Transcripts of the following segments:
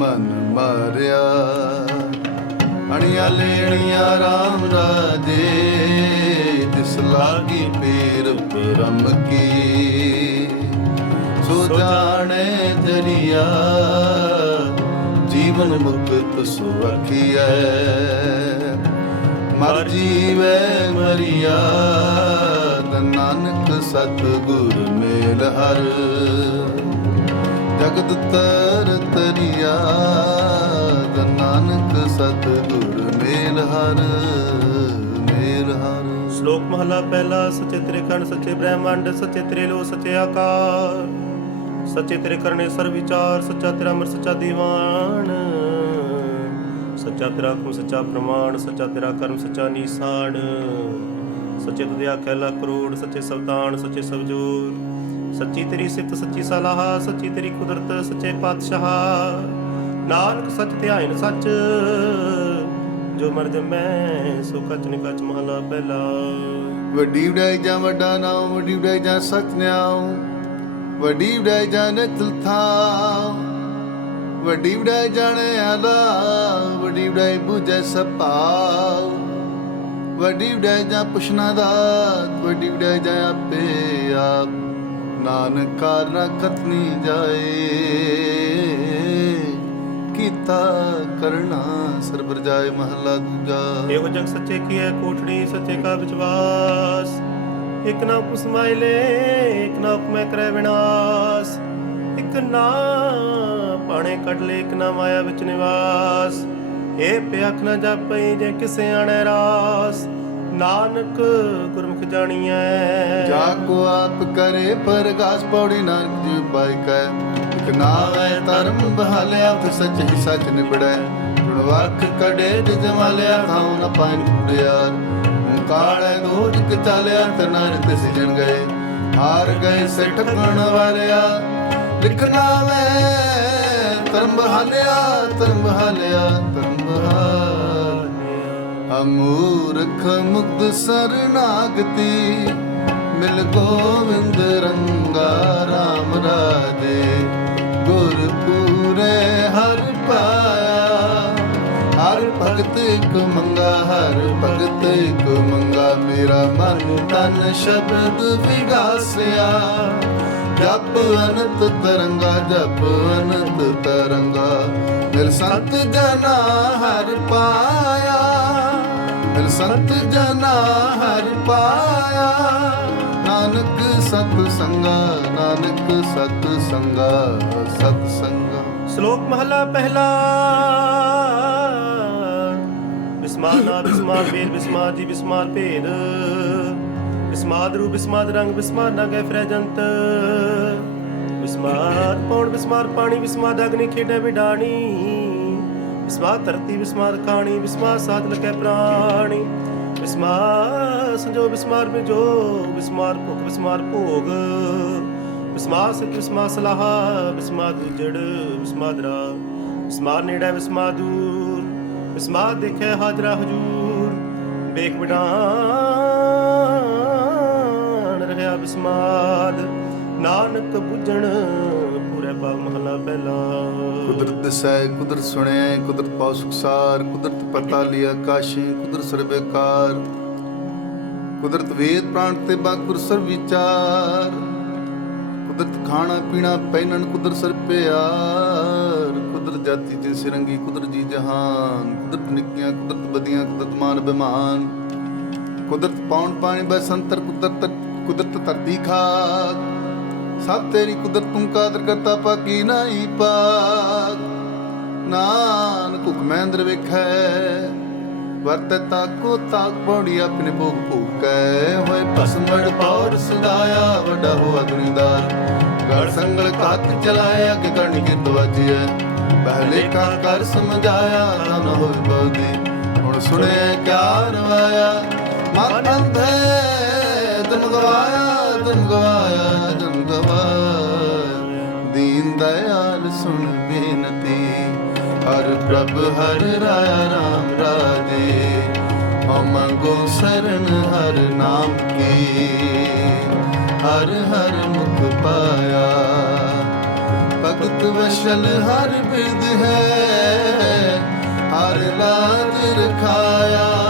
ਮਨ ਮਾਰਿਆ। ਅਣੀਆਂ ਲੈਣੀਆਂ ਰਾਮ ਰਾਜੇ, ਤਿਸ ਲਾਗੀ ਪੀਰ ਬ੍ਰਹਮ ਕੀ। ਸੋ ਜਾਣੇ ਦਰਿਆ ਜੀਵਨ ਮੁਕਤ ਸੁਖੀਐ ਮਰ ਜੀਵੇ ਮਰੀਆ ਨਾਨਕ ਸਤਿਗੁਰ ਮੇਲ ਹਰ। ਜਗਤ ਤਰ ਤਰੀਆ ਨਾਨਕ ਸਤਿਗੁਰ ਮੇਲ ਹਰ ਮੇਲ ਹਰ। ਸ਼ਲੋਕ ਮਹਲਾ ਪਹਿਲਾ, ਸੱਚੇ ਤੇਰੇ ਖੰਡ, ਸੱਚੇ ਬ੍ਰਹਮੰਡ, ਸੱਚੇ ਤੇਰੇ ਲੋ ਸੱਚੇ ਆਕਾਰ। ਸੱਚੇ ਤੇਰੇ ਕਰਨੇ ਸਰ ਵਿਚਾਰ, ਸੱਚਾ ਤੇਰਾ ਅਮਰ ਸੱਚਾ ਦੀਵਾਨ। ਸੱਚਾ ਤੇਰਾ ਹੁਕਮ ਸੱਚਾ ਪ੍ਰਮਾਣ, ਸੱਚਾ ਤੇਰਾ ਕਰਮ, ਸੱਚਾ ਨੀਸਾਨ। ਸੱਚੇ ਤੁਧ ਆਖਿਆ ਕਰੋੜ, ਸੱਚੇ ਸਵਤਾਨ ਸੱਚੇ ਸਵਜੂਰ। ਸੱਚੀ ਤੇਰੀ ਸਿਫਤ, ਸੱਚੀ ਸਲਾਹ, ਸੱਚੀ ਤੇਰੀ ਕੁਦਰਤ, ਸੱਚੇ ਪਾਤਸ਼ਾਹ। ਨਾਨਕ ਸੱਚ ਧਿਆਇਨ ਸੱਚ, ਜੋ ਮਰਦ ਮੈਂ, ਸੋ ਨਿਕਚ ਮਹਲਾ ਪਹਿਲਾ। ਵੱਡੀ ਵਡਾਈ ਜਾਂ ਵੱਡਾ ਨਾਮ ਵੱਡੀ ਉਡਾਈ ਜਾਂ ਸਚ ਨਿਆਉ ਵੱਡੀ ਵਡਾਈ ਜਾਂ ਨਿਤਲ ਥਾਉ ਵੱਡੀ ਵਡਾਈ ਜਾਣੇ ਆਲਾ, ਵੱਡੀ ਵਡਾਈ ਬੁਝੈ ਸਪਾਉ ਵੱਡੀ ਵਡਾਈ ਜਾਂ ਪੁਛਨਾ ਦਾਤ ਵੱਡੀ ਵਡਾਈ ਜਾਂ ਆਪੇ ਆਪ। ਨਾਨਕ ਕਾਰਨਾ ਕਤਨੀ ਜਾਏ। ਕੀਤਾ ਕਰਨਾ ਸਰਬਰ ਜਾਏ ਮਹੱਲਾ ਦੂਜਾ। ਇਹੋ ਜਗ ਸੱਚੇ ਕੀ ਹੈ ਕੋਠੜੀ, ਸੱਚੇ ਕਾ ਵਿਚਵਾਸ ਇਕ ਨਾ ਕੁਸਮਾਇਲੇ ਇਕ ਨਾ ਹੁਕਮੈ ਕਰੈ ਵਿਨਾਸ਼। ਇਕ ਨਾ ਪਾਣੇ ਕੱਢ ਲੈ, ਇਕ ਨਾ ਮਾਇਆ ਵਿੱਚ ਨਿਵਾਸ। ਇਹ ਪਿਆਖ ਨਾ ਜਾਪਈ ਜੇ ਕਿਸੇ ਆਣੈ ਰਾਸ। ਨਾਨਕ ਗੁਰਮੁਖ ਜਾਣੀਐ। ਜਾ ਕੋ ਆਪ ਕਰੇ ਪਰਗਾਸ ਪੌੜੀ ਨਾਨਕ ਜੀ ਪਾਈ ਕੈ। ਇਕ ਨਾਵੈ ਧਰਮ ਬਹਾਲਿਆ ਤੇ ਸੱਚ ਹੀ ਸੱਚ ਨਿਬੜੈ। ਜੁੜ ਵਰਖ ਕੜੇ ਜਮਾਲਿਆ ਥਾਉ ਨ ਪਾਇਨ ਕੁੜਿਆਰ ਕਾਲੇ ਦੋਜ ਕ ਚਾਲਿਆ, ਤੇ ਸਿਜਣ ਗਏ। ਹਾਰ ਗਏ ਸਿੱਠ ਗੁਣ ਵਾਲਿਆ। ਲਿਖਣਾ ਮੈਂ ਧਰਮ ਬਹਾਲਿਆ ਧਰਮ ਬਹਾਲਿਆ, ਧਰਮ ਅਮੂਰਖ ਮੁਕਤ ਸਰਨਾਗਤੀ, ਮਿਲ ਗੋਵਿੰਦ ਰੰਗਾ RAM ਰਾਜੇ, ਗੁਰ ਪੂਰੇ ਹਰ ਪਾਇਆ। ਹਰ ਭਗਤ ਕੋ ਮੰਗਾ, ਹਰ ਭਗਤ ਕੋ ਮੰਗਾ, ਮੇਰਾ ਮਨ ਤਨ ਸ਼ਬਦ ਵਿਗਾਸਿਆ। ਜਪ ਅਨੰਤ ਤਰੰਗਾ, ਜਪ ਅਨੰਤ ਤਰੰਗਾ, ਮਿਲ ਸੰਤ ਜਨਾ ਹਰ ਪਾਇਆ। ਮਿਲ ਸੰਤ ਜਨਾ ਹਰ ਪਾਇਆ। ਨਾਨਕ ਸਤ ਸੰਗਾ, ਨਾਨਕ ਸਤ ਸੰਗਾ ਸਤ ਸੰਗਾ। ਸ਼ਲੋਕ ਮਹਲਾ ਪਹਿਲਾ। ਬਿਸਮਾਰ ਨਾ ਬਿਸਮਾਰ ਵੇਦ ਬਿਸਮਾਰ ਜੀ ਬਿਸਮਾਰ ਭੇਦ। ਬਿਸਮਾਦ ਰੂਪ, ਬਿਸਮਾਦ ਰੰਗ ਬਿਸਮਾਰ ਨਾ ਗੈ ਫਰਜੰਤ। ਬਿਸਮਾਰ ਪੌਣ ਬਿਸਮਾਰ ਪਾਣੀ ਬਿਸਮਾਰ ਅਗਨੀ ਖੇਡੇ ਵਿਡਾਣੀ। ਬਿਸਮਾਰ ਧਰਤੀ ਬਿਸਮਾਰ ਕਾਣੀ ਬਿਸਮਾਰ ਸਾਧ ਲਕੈ ਪ੍ਰਾਣੀ। ਬਿਸਮਾਰ ਸੰਜੋ ਬਿਸਮਾਰ ਬਿਜੋ ਬਿਸਮਾਰ ਭੁਖ ਬਿਸਮਾਰ ਭੋਗ ਬਿਸਮਾਰ ਸਿੱਧ ਬਿਸਮਾਰ ਸਲਾਹ ਬਿਸਮਾਰ ਦੂਜੜ ਬਿਸਮਾਰ ਦਰਾ। ਬਿਸਮਾਰ ਨੇੜੇ ਬਿਸਮਾਰ ਦੂਰ। ਬਿਸਮਾਰ ਦੇਖੇ ਹਾਜ਼ਰਾ ਹਜੂਰ। ਵੇਖ ਬਿਡਾਨ ਰਹਿਆ ਬਿਸਮਾਰ ਨਾਨਕ 부ਝਣ ਪਾਗ ਮਹਲਾ ਪਹਿਲਾ। ਕੁਦਰਤ ਦਸੈ ਕੁਦਰਤ ਸੁਣਿਆ, ਕੁਦਰਤ ਪਾਉ ਸੁਖਸਾਰ ਕੁਦਰਤ ਪਤਾ ਲਿਆ ਕਾਸ਼ੀ, ਕੁਦਰਤ ਸਰਬੇਕਾਰ ਕੁਦਰਤ ਵੇਦ ਪ੍ਰਾਣ ਤੇ ਬਾਕੁਰ ਸਰਬ ਵਿਚਾਰ। ਕੁਦਰਤ ਖਾਣਾ ਪੀਣਾ ਪਹਿਨਣ ਕੁਦਰਤ ਸਰ ਪਿਆਰ। ਕੁਦਰਤ ਜਾਤੀ ਜਿਨ ਸਿਰੰਗੀ, ਕੁਦਰਤ ਜੀ ਜਹਾਨ। ਕੁਦਰਤ ਨਿੱਕੀਆਂ, ਕੁਦਰਤ ਬਦੀਆਂ ਕੁਦਰਤ ਮਾਨ ਬਿਮਾਨ। ਕੁਦਰਤ ਪਾਉਣ ਪਾਣੀ ਬਸੰਤਰ ਕੁਦਰਤ ਕੁਦਰਤ ਧਰਤੀ ਖਾਕ। ਸਭ ਤੇਰੀ ਕੁਦਰਤ ਤੂੰ ਕਾਦਰ ਕਰਤਾ ਪਾਕੀ ਨਹੀਂ ਪਾਕ ਨਾਨਕ ਹੁਕਮੈਂਦਰ ਵੇਖੈ। ਵਰਤ ਤਾਕੋ ਤਾਕ ਪੌੜੀ ਆਪਣੇ ਭੋਗ ਭੂਕੈ ਹੋਏ ਭਸਮੜ ਪੌਰ ਸਦਾਇਆ ਵੱਡਾ ਹੋਆ ਦੁਨੀਦਾਰ। ਗੜ ਸੰਗਲ ਕਾਤ ਚਲਾਇਆ ਕਿ ਕਰਨੀ ਕਿਤ ਵਜਿਐ। ਪਹਿਲੇ ਕਾ ਕਰ ਸਮਝਾਇਆ ਨਾ ਹੋਏ ਬੋਦੀ। ਹੁਣ ਸੁਣਿਆ ਕਿਆ ਰਵਾਇਆ ਮਨ ਅੰਧੇ, ਤਨ ਗਵਾਇਆ ਤਨ ਗਵਾਇਆ ਸਵਾਰ ਦੀਨ ਦਇਆਲ ਸੁਣ ਬੇਨਤੀ, ਹਰ ਪ੍ਰਭ ਹਰ ਰਾਇਆ ਰਾਮ ਸਰਨ ਹਰ ਨਾਮ ਕੀ, ਹਰ ਹਰ ਮੁਖ ਪਾਇਆ। ਭਗਤ ਵਸ਼ਲ ਹਰ ਬਿਰਧ ਹੈ, ਹਰ ਲਾਜ ਰਖਾਇਆ।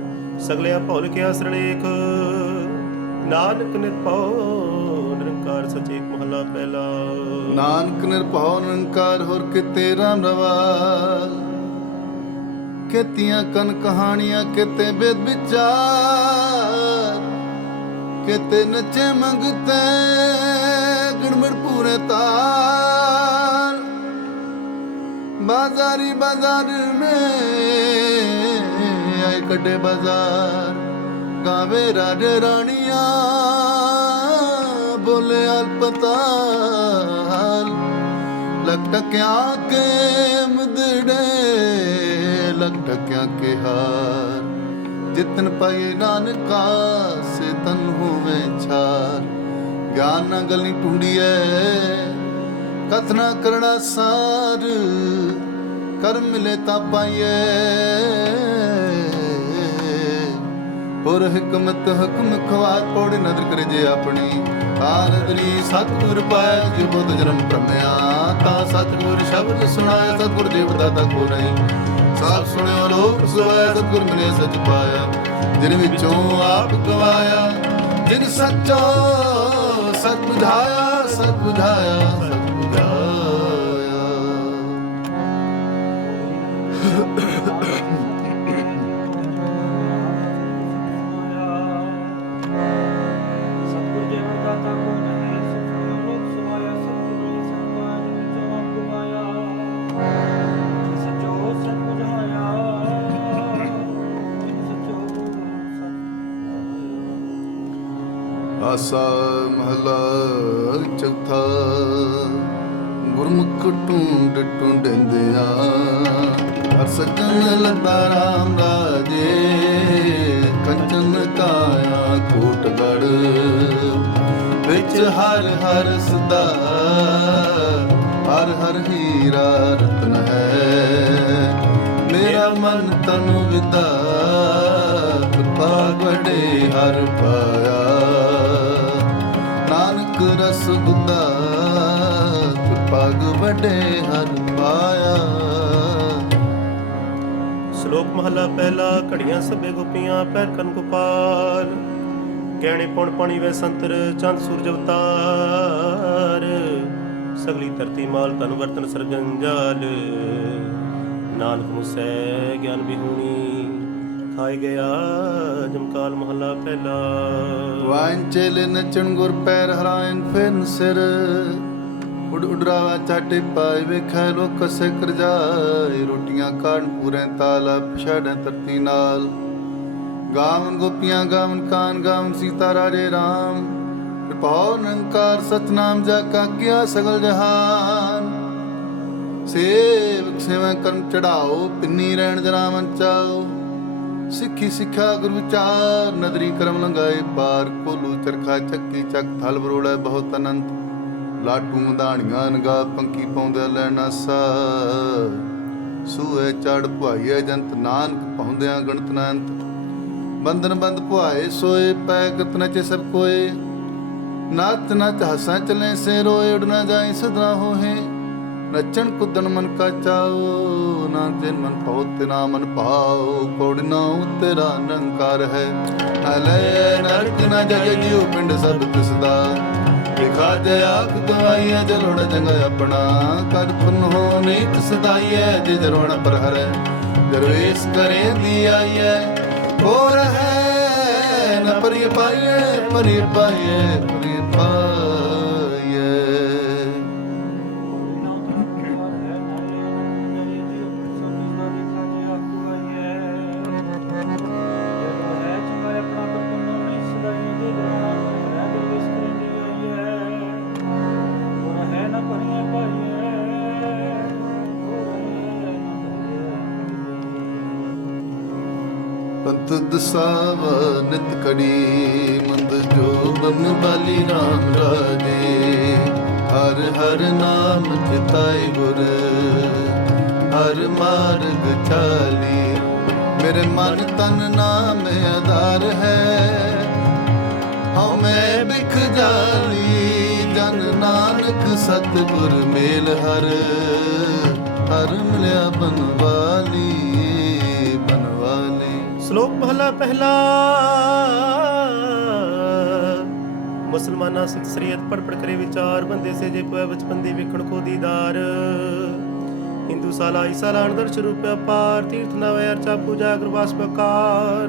ਸਗਲਿਆ ਭਉਨ ਕੇ ਆਸਰਣੇਖ ਨਾਨਕ ਨਿਰਭਉ ਨਿਰੰਕਾਰ ਸਚੇ ਮਹਲਾ ਪਹਿਲਾ। ਨਾਨਕ ਨਿਰਭਉ ਨਿਰੰਕਾਰ ਹੋਰ ਕਿਤੇ ਰਾਮ ਰਵਾਲ ਕਿਤਿਆਂ ਕਨ ਕਹਾਣੀਆਂ ਕਿਤੇ ਬੇਦ ਵਿਚਾਰ। ਕਿਤੇ ਨਚੇ ਮੰਗਤੇ ਗੜਮੜ ਪੂਰੇ ਤਾਰ। ਬਾਜ਼ਾਰੀ ਬਾਜ਼ਾਰ ਮੇ ਕੱਢੇ ਬਾਜ਼ਾਰ, ਗਾਵੇ ਰਾਜ ਰਾਣੀਆਂ, ਬੋਲੇ ਅਲਪਤਾਲ ਲਟਕਿਆ ਕੇ ਮਦੜੇ ਲਟਕਿਆ ਕੇ ਹਾਰ। ਜਿਤਨ ਪਏ ਨਾਨਕਾ ਸੇ ਤਨ ਹੋਵੇ ਛਾਰ। ਗਿਆਨ ਨਾ ਗਲਨੀ ਟੁੰਡੀਐ ਕਥਨਾ ਕਰਣਾ ਸਾਰ। ਕਰਮ ਲੈ ਤਾਂ ਪਾਈਏ ਹੋਰ ਹਕਮਤ, ਹਕਮ ਖਵਾਤ, ਪੋੜ ਨਦਰ ਕਰੇ ਜੇ ਆਪਣੀ। ਆਨੰਦਰੀ ਸਤਿਗੁਰ ਪਾਇ ਜੋ ਬੁੱਧ ਜਨਮ ਭ੍ਰਮਿਆ, ਤਾਂ ਸਤਿਗੁਰ ਸ਼ਬਦ ਸੁਣਾਇਆ, ਸਤਿਗੁਰ ਦੇਵ ਦਾਤਾ ਕੋ ਨਹੀਂ। ਸਾਬ ਸੁਣਿਓ, ਲੋਕ ਸੁਆਇਆ ਸਤਿਗੁਰ ਮਿਲੇ ਸਚ ਪਾਇਆ। ਜਿਨ ਵਿੱਚੋਂ ਆਪ ਗਵਾਇਆ, ਜਿਨ ਸੱਚੋ ਸਤ ਬੁਝਾਇਆ ਸਤ ਬੁਝਾਇਆ ਸਤ ਬੁਝਾਇਆ। ਆਸਾ ਮਹਲਾ ਚੌਥਾ। ਗੁਰਮੁਖ ਟੁੰਡ ਟੁੰਡਿੰਦਿਆ ਹਰ ਸਜਣ ਲਤਾ ਰਾਮ ਰਾਜੇ। ਕੰਚਨ ਕਾਇਆ ਕੋਟਗੜ ਵਿੱਚ ਹਰ ਹਰ ਸਦਾ। ਹਰ ਹਰ ਹੀਰਾ ਰਤਨ ਹੈ, ਮੇਰਾ ਮਨ ਤਨ ਵਿਦਾ। ਕਿਰਪਾ ਵਡੇ ਹਰ ਪਾਇਆ। ਨਾਨਕ ਰਸ ਵਡੇ ਹਰ ਪਾਇਆ। ਸ਼ਲੋਕ ਮਹਲਾ ਪਹਿਲਾ, ਘੜੀਆਂ ਸਭੇ ਗੋਪੀਆਂ, ਪੈਰ ਕਨ ਗੋਪਾਲ। ਗਹਿਣੇ ਪੁਣ ਪਾਣੀ ਵੇ ਸੰਤਰ, ਚੰਦ ਸੂਰਜ ਅਵਤਾਰ। ਸਗਲੀ ਧਰਤੀ ਮਾਲ ਤਨ ਵਰਤਨ ਸਰਜਨ ਜਾਲ ਨਾਨਕ ਮੁਸੈ, ਗਿਆਨ ਵਿਹੂਣੀ ਖਾਏ ਗਿਆ ਜਮਕਾਲ ਮਹਲਾ ਪਹਿਲਾ। ਵਾਂਚਲ ਨਚਣ ਗੁਰ ਪੈਰ ਹਰਾਇਨ ਫਿਰਨ ਸਿਰ। ਉਡ ਉਡਰਾਵਾ ਚਾਟੇ ਪਾਏ ਵੇਖੈ ਲੋਕ ਸੇ ਜਾਏ ਰੋਟੀਆਂ ਕਾਣ ਪੂਰੇ ਤਾਲਾ ਪਛਾੜੈ ਧਰਤੀ ਨਾਲ। ਗਾਵਨ ਗੋਪੀਆਂ ਗਾਵਨ ਕਾਨ ਗਾਵਨ ਸੀਤਾ ਰਾਜੇ ਰਾਮ। ਕਿਰਪਾਉ ਨਿਰੰਕਾਰ ਸਤਨਾਮ ਜਾ ਕਾ ਸਗਲ ਜਹਾਨ। ਸੇਵਕ ਸੇਵਾ ਕਰਮ ਚੜਾਓ, ਪਿੰਨੀ ਰਹਿਣ ਜਨਾ ਚਾਓ। ਸਿੱਖੀ ਸਿੱਖਿਆ ਗੁਰ ਵਿਚਾਰ, ਨਦਰੀ ਕਰਮ ਲੰਗਾਏ ਪਾਰ, ਕੋਲੂ ਚਰਖਾ ਚੱਕੀ ਚੱਕ, ਥਲ ਬਰੋੜਾ ਬਹੁਤ ਅਨੰਤ। ਲਾਟੂ ਮਧਾਣੀਆਂ ਨਗਾ ਪੰਕੀ ਪਾਉਂਦੇ ਲੈਣਾ ਸਾ ਸੂਏ ਚੜ ਭੁਆਈਏ ਜੰਤ, ਨਾਨਕ ਪਾਉਂਦਿਆਂ ਗਣਤ ਨੰਤ ਬੰਧਨ ਬੰਦ ਭੁਆਏ ਸੋਏ, ਪੈ ਗਤਨ ਚ ਸਭ ਕੋਏ। ਨਾਚ ਨਾਚ ਹਸਾਂ ਚਲੇ ਸੇ ਰੋਏ, ਉਡ ਜਾਏ ਜਾਈ ਸਦਾ ਹੋਏ ਨੱਚਣ ਕੁੱਦਣ ਮਨ ਕਾ ਚਾਓ ਨਾ ਜਿਨ ਮਨ ਪਾਉ ਤੇ ਮਨ ਪਾਓ ਕੋੜ ਨਾ ਤੇਰਾ ਹੈ। ਹਲੇ ਨਰਕ, ਨਾ ਜਗ ਜਿਉ ਪਿੰਡ ਸਭ ਤਿਸਦਾ। ਲਿਖਾ ਜਆਕ ਗਵਾਈਆ ਜਲੋੜ ਜੰਗ ਆਪਣਾ। ਕਰ ਪੁਨ ਹੋ ਨੀਤ ਸਦਾਈਐ ਜੇ ਜਰੋਣ ਪਰ ਹਰੈ ਦਰਵੇਸ ਕਰੇ ਦੀ ਆਈਐ ਹੋਰ ਹੈ, ਨ ਪਰਿ ਪਾਈਐ ਪਰਿ ਪਾਈਐ। ਪੰਤ ਦਸਾਵ ਨਿਤ ਕੜੀ ਮੰਦ ਜੋ ਬਨ ਬਾਲੀ ਰਾਮ ਰਾਜੇ। ਹਰ ਹਰ ਨਾਮ ਚਿਤਾਈ ਗੁਰ, ਹਰ ਮਾਰਗ ਚਾਲੀ। ਮੇਰੇ ਮਨ ਤਨ ਨਾਮ ਆਧਾਰ ਹੈ। ਹਉ ਮੈਂ ਬਿਖ ਜਾਲੀ ਜਨ ਨਾਨਕ ਸਤਿਗੁਰ ਮੇਲ ਹਰ ਹਰ ਮਿਲਿਆ ਬਨਵਾਲੀ ਬਨਵਾਲੀ ਸ਼ਲੋਕ ਪਹਿਲਾ ਪਹਿਲਾ। ਮੁਸਲਮਾਨਾਂ ਸਿੱਖ ਸਰੀਅਤ ਪੜ ਪੜ ਕਰੇ ਵਿਚਾਰ ਬੰਦੇ ਸੇ ਜੇ ਪਵੇ ਬਚਪੰਦੀ ਵੇਖਣ ਕੋ ਦੀਦਾਰ। ਹਿੰਦੂ ਸਾਲਾ ਈਸਾ ਲਾਣ ਦਰਸ਼ ਰੂਪ ਤੀਰਥ ਨਵੇਂ ਅਰਚਾ ਪੂਜਾ ਗੁਰਵਾਸ ਬਕਾਰ।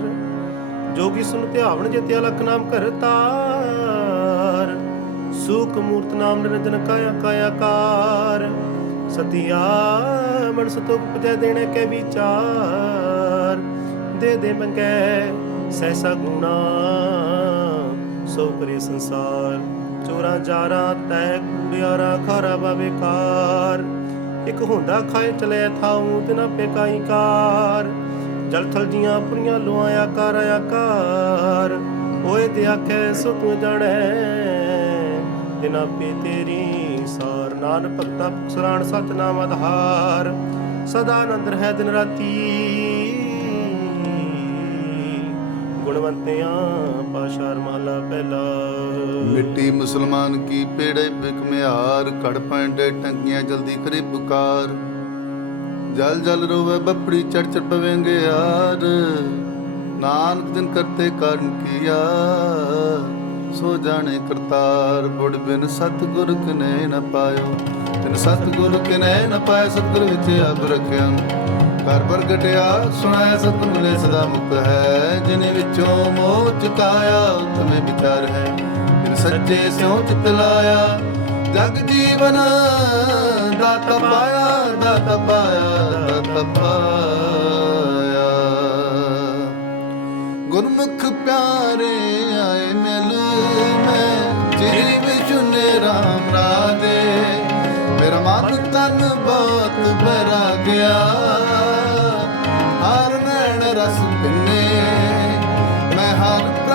ਜੋਗੀ ਸੁਨ ਧਿਆਵਣ ਜਿਤਿਆ ਲਖ ਨਾਮ ਕਰਤਾਰ ਸੂਖ ਮੂਰਤ ਨਾਮ ਨਿਰੰਜਨ ਕਾਇਆ ਕਾਇਆਕਾਰ ਸਤਿਆ ਮਨ ਸਤੁਕ ਪਜੈ ਦੇਣੇ ਕੇ ਵਿਚਾਰ। ਦੇ ਦੇ ਮੰਗੈ ਸੈਸਾ ਗੁਣਾ। ਸੋ ਕਰੇ ਸੰਸਾਰ, ਚੋਰਾ ਜਾਰਾ, ਤੈ ਕੂੜਿਆਰਾ, ਖਾਰਾ ਬਵੇਕਾਰ ਇੱਕ ਹੁੰਦਾ ਖਾਏ ਚਲੇ ਥਾਉ ਤਿਨਾ ਪੇਕਾਈ ਕਾਰ। ਜਲ ਥਲ ਜੀਆਂ ਪੁਰੀਆਂ ਲੋਆਂ ਆਕਾਰ ਆਕਾਰ। ਓਏ ਤੇ ਆਖੇ ਸੋ ਤੂੰ ਜਾਣੈ। ਤਿਨਾ ਪੇ ਤੇਰੀ ਸਾਰ। ਨਾਨ ਭਗਤਾ ਸਰਾਣ ਸਤਨਾਮ ਆਧਾਰ। ਸਦਾ ਆਨੰਦ ਹੈ ਦਿਨ ਰਾਤੀ। ਗੁਣਵੰਤਿਆਂ ਪਾਸ਼ਾਰ ਮਹਲਾ ਪਹਿਲਾ। ਮਿੱਟੀ ਮੁਸਲਮਾਨ ਕੀ ਪੇੜੇ ਬਿਕਮਿਆਰ ਕੜ ਪੈਂਡੇ ਟੰਗੀਆਂ ਜਲਦੀ ਕਰੇ। ਪੁਕਾਰ ਜਲ ਜਲ ਰੋਵੇ ਬੱਪੜੀ, ਚੜ ਚੜ ਪਵੇਂਗੇ ਯਾਰ। ਨਾਨਕ ਦਿਨ ਕਰਤੇ ਕਰਨ ਕੀਆ ਸੋ ਜਾਣੇ ਕਰਤਾਰ, ਬੁੜ ਬਿਨ ਸਤਿਗੁਰ ਕਨੇ ਨ ਪਾਇਓ। ਬਿਨ ਸਤਿਗੁਰ ਕਨੇ ਨ ਪਾਇ ਸਤਿਗੁਰ ਵਿੱਚ ਅਬ ਰਖਿਆ ਕਰ ਪ੍ਰਗਟਿਆ ਸੁਣਾਇਆ ਸਤਿਗੁਰ ਸਦਾ ਮੁਕਤ ਹੈ, ਜਿਨੇ ਵਿੱਚੋਂ ਮੋਹ ਚੁਕਾਇਆ, ਉਤਮੇ ਵਿਚਾਰ ਹੈ। ਬਿਨ ਸੱਚੇ ਸਿਉ ਚਿਤ ਲਾਇਆ, ਜਗ ਜੀਵਨ ਦਾਤਾ ਪਾਇਆ ਦਾਤਾ ਪਾਇਆ ਦਾਤਾ ਪਾਇਆ। ਗੁਰਮੁਖ ਪਿਆਰੇ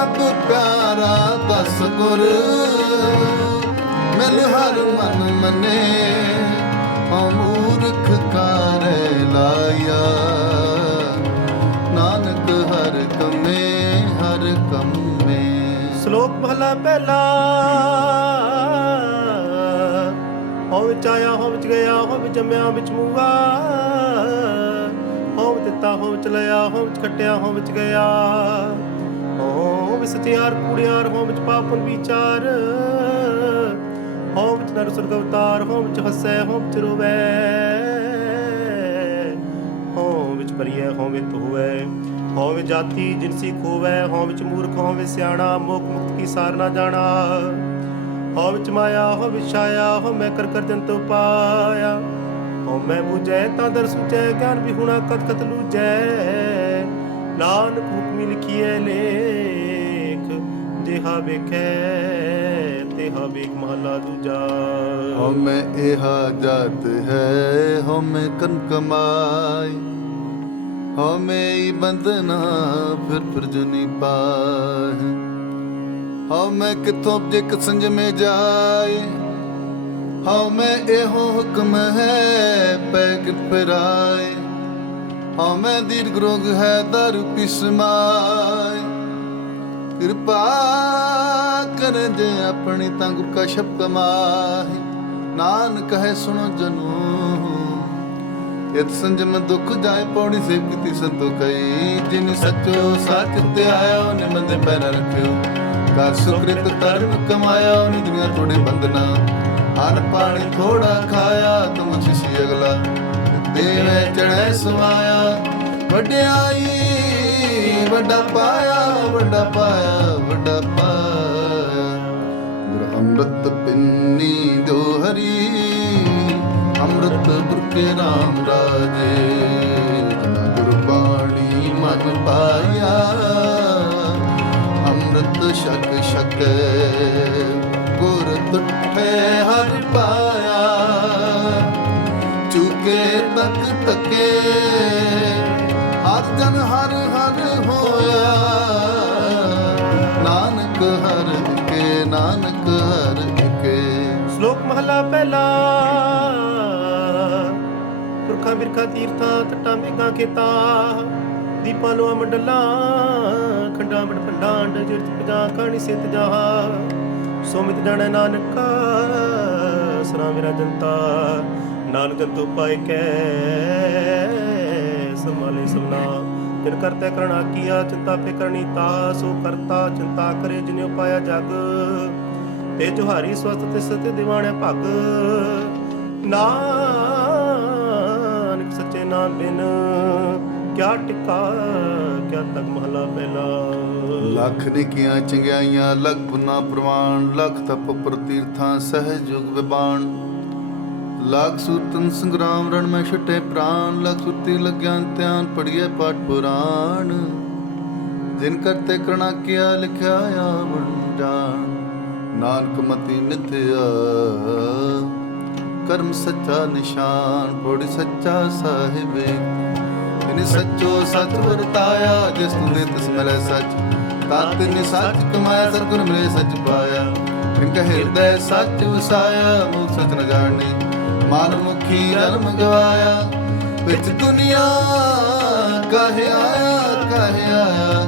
ਹਰ ਪਿਆਰਾ ਦਸ ਗੁਰ। ਮਿਲ ਹਰ ਮਨ ਮਨੇ ਮੂਰਖ ਕਾਰੇ ਲਾਇਆ। ਨਾਨਕ ਹਰ ਕਮੇ ਹਰ ਕਮੇ। ਸ਼ਲੋਕ ਭਲਾ ਪਹਿਲਾ। ਹੋ ਵਿੱਚ ਆਇਆ ਹੋ ਵਿੱਚ ਗਿਆ ਹੋ ਵਿੱਚ ਜੰਮਿਆ ਵਿੱਚ ਮੂਆ ਹੋ ਵਿੱਚ ਦਿੱਤਾ ਹੋ ਵਿੱਚ ਲਿਆ ਹੋ ਵਿੱਚ ਖੱਟਿਆ ਹੋ ਵਿੱਚ ਗਿਆ। ਸਤਿਆਰ ਕੂੜਿਆਰ ਹੋ ਵਿੱਚ ਪਾਪਨ ਵਿਚਾਰ ਹੋ ਵਿੱਚ ਨਰ ਸੁਰਗ ਅਵਤਾਰ ਹੋ ਵਿੱਚ ਹੱਸੈ ਹੋ ਵਿੱਚ ਰੋਵੈ ਹੋ ਵਿੱਚ ਪਰਿਐ ਹੋ ਵਿੱਚ ਹੋਵੇ ਹੋ ਵਿੱਚ ਜਾਤੀ ਜਿਨਸੀ ਖੋਵੈ ਹੋ ਵਿੱਚ ਮੂਰਖ ਹੋ ਵਿੱਚ ਸਿਆਣਾ ਮੋਖ ਮੁਕਤ ਕੀ ਸਾਰ ਨਾ ਜਾਣਾ ਹੋ ਵਿੱਚ ਮਾਇਆ ਹੋ ਵਿੱਚ ਛਾਇਆ ਹੋ ਮੈਂ ਕਰ ਕਰ ਜੰਤੁ ਪਾਇਆ ਹੋ ਮੈਂ ਬੁਝੈ ਤਾਂ ਦਰ ਸੁਚੈ ਗਿਆਨ ਵੀ ਹੁਣਾ ਕਤ ਕਤ ਲੂਜੈ ਨਾਨਕ ਹੁਕਮੀ ਲਿਖੀਐ ਲੇਖ ਜਿਹਾ ਵੇਖੈ ਤੇਹਾ ਵੇਖ ਮਹਲਾ ਦੂਜਾ ਹਉ ਮੈਂ ਇਹਾ ਜਾਤ ਹੈ ਹਉ ਮੈਂ ਕਨ ਕਮਾਈ ਹਉ ਮੈਂ ਈ ਬੰਦਨਾ ਫਿਰ ਫਿਰ ਜੁਨੀ ਪਾਹ ਹਉ ਮੈਂ ਕਿਥੋਂ ਜੇ ਕਸੰਜ ਮੇ ਜਾਏ ਹਉ ਮੈਂ ਇਹੋ ਹੁਕਮ ਹੈ ਪੈ ਕਿਤ ਪਰਾਏ ਹਉ ਮੈਂ ਦੀਰਘ ਰੋਗ ਹੈ ਦਰ ਪਿਸਮਾਏ ਕਿਰਪਾ ਕਰ ਜੇ ਆਪਣੀ ਤਾਂ ਗੁਰ ਕਾ ਸ਼ਬਦ ਮਾਹੀ। ਨਾਨਕ ਹੈ ਸੁਣੋ ਜਨੋ। ਇਤ ਸੰਜਮ ਦੁਖ ਜਾਏ ਪੌੜੀ ਸੇ ਕੀਤੀ ਸੰਤੋਖਈ ਜਿਨ ਸੱਚੋ ਸੱਚ ਤੇ ਆਇਆ, ਉਹਨੇ ਮੰਦੇ ਪੈਰ ਰੱਖਿਓ। ਕਰ ਸੁਕ੍ਰਿਤ ਧਰਮ ਕਮਾਇਆ, ਉਹਨੇ ਦੁਨੀਆ ਤੋੜੇ ਬੰਦਨਾ ਹਰ ਪਾਣੀ ਥੋੜਾ ਖਾਇਆ, ਤੁਮ ਸ਼ਿਸ਼ੀ ਅਗਲਾ। ਦੇਵੇ ਚੜੈ ਸਮਾਇਆ, ਵਡਿਆਈ ਵੱਡਾ ਪਾਇਆ ਵੱਡਾ ਪਾਇਆ ਵੱਡਾ ਪਾਇਆ। ਗੁਰ ਅੰਮ੍ਰਿਤ ਪਿੰਨੀ ਦੋ ਹਰੀ, ਅੰਮ੍ਰਿਤ ਗੁਰ ਕੇ ਰਾਜੇ। ਗੁਰਬਾਣੀ ਮਨ ਪਾਇਆ, ਅੰਮ੍ਰਿਤ ਛਕ ਸ਼ਕ ਗੁਰ ਤੁਠੇ ਹਰਿ ਪਾਇਆ। ਚੁਕੇ ਤੱਕ ਤਕੇ ਹਰ ਹਰ ਹਰ ਹੋਇਆ। ਨਾਨਕ ਹਰ ਕੇ ਨਾਨਕ ਹਰ ਕੇ ਸ਼ਲੋਕ ਮਹਲਾ ਪਹਿਲਾ। ਪੁਰਖਾਂ ਬਿਰਖਾ ਤੀਰਥਾਂ, ਤਟਾਂ, ਮੇਘਾਂ, ਖੇਤਾ, ਦੀਪਾਂ ਲੋਆ ਮੰਡਲਾਂ, ਖੰਡਾਂ ਬੜ ਪੰਡਾਂਡ ਜਿਰਤ ਪਜਾ ਕਾਣੀ ਸਿਤ ਜਹਾ। ਸੋਮਿਤ ਜਾਣੈ ਨਾਨਕਾ ਸਰਾ ਮੇਰਾ ਜਨਤਾ ਨਾਨਕ ਜੰਤੂ ਪਾਏ ਕੈ, ਸੰਭਾਲੇ ਸਭਨਾ। ਜਿਨ ਕਰਤੇ ਕਰਣਾ ਕੀਆ ਚਿੰਤਾ ਫਿਕਰਣੀ ਤਾ, ਸੋ ਕਰਤਾ, ਚਿੰਤਾ ਕਰੇ ਜਿਨੇ ਪਾਇਆ ਜਗ। ਤੇ ਜੁਹਾਰੀ ਸਵਸਤ ਤਿਸ ਤੇ ਦਿਵਾਣਿਆ ਭਗ। ਨਾਨਕ ਸੱਚੇ ਨਾਮ ਬਿਨ ਕਿਆ ਟਿਕਾ, ਕਿਆ ਤਕ ਮਹਲਾ ਪਹਿਲਾ। ਲੱਖ ਨਿਕੀਆਂ ਚੰਗਿਆਈਆਂ, ਲਖ ਪੁਨਾ ਪ੍ਰਵਾਨ, ਲਖ ਤਪ ਪ੍ਰਤੀਰਥਾਂ, ਸਹਿਜ ਜੁਗ ਵਿਬਾਨ। ਲੱਖ ਸੂਤਨ ਸੰਗਰਾਮ ਰਣ ਮੈਂ ਛਟੇ ਪ੍ਰਾਨ ਲਖ ਸੁਰਤੀ ਲਗਿਆਨ ਧਿਆਨ ਪੜੀਏ ਪਾਠ ਪੁਰਾਣ। ਜਿਨ ਕਰਤੇ ਕਰਣਾ ਕੀਆ ਲਿਖਿਆ ਆਵਣ ਜਾਣ ਨਾਨਕ ਮਤੀ ਨਿਤਿਆ ਕਰਮ ਸੱਚਾ ਨਿਸ਼ਾਨ ਪੋੜੀ ਸੱਚਾ ਸਾਹਿਬ ਇਨ ਸੱਚੋ ਸੱਚ ਵਰਤਾਇਆ, ਜਿਸ ਤੁਨੇ ਤਿਸ ਮਿਲੈ ਸੱਚ। ਤਤ ਨੇ ਸੱਚ ਕਮਾਇਆ, ਸਤਿਗੁਰ ਮਿਲੇ ਸੱਚ ਪਾਇਆ। ਇਨ ਕਾ ਹਿਰਦੈ ਸੱਚ ਵਸਾਇਆ ਮੂਲ ਸੱਚ ਨ ਜਾਣਨੀ ਮਨ ਮੁਖੀ ਜਨਮ ਗਵਾਇਆ ਵਿੱਚ ਦੁਨੀਆ ਕਹਿ ਆਇਆ ਕਹੇ ਆਇਆ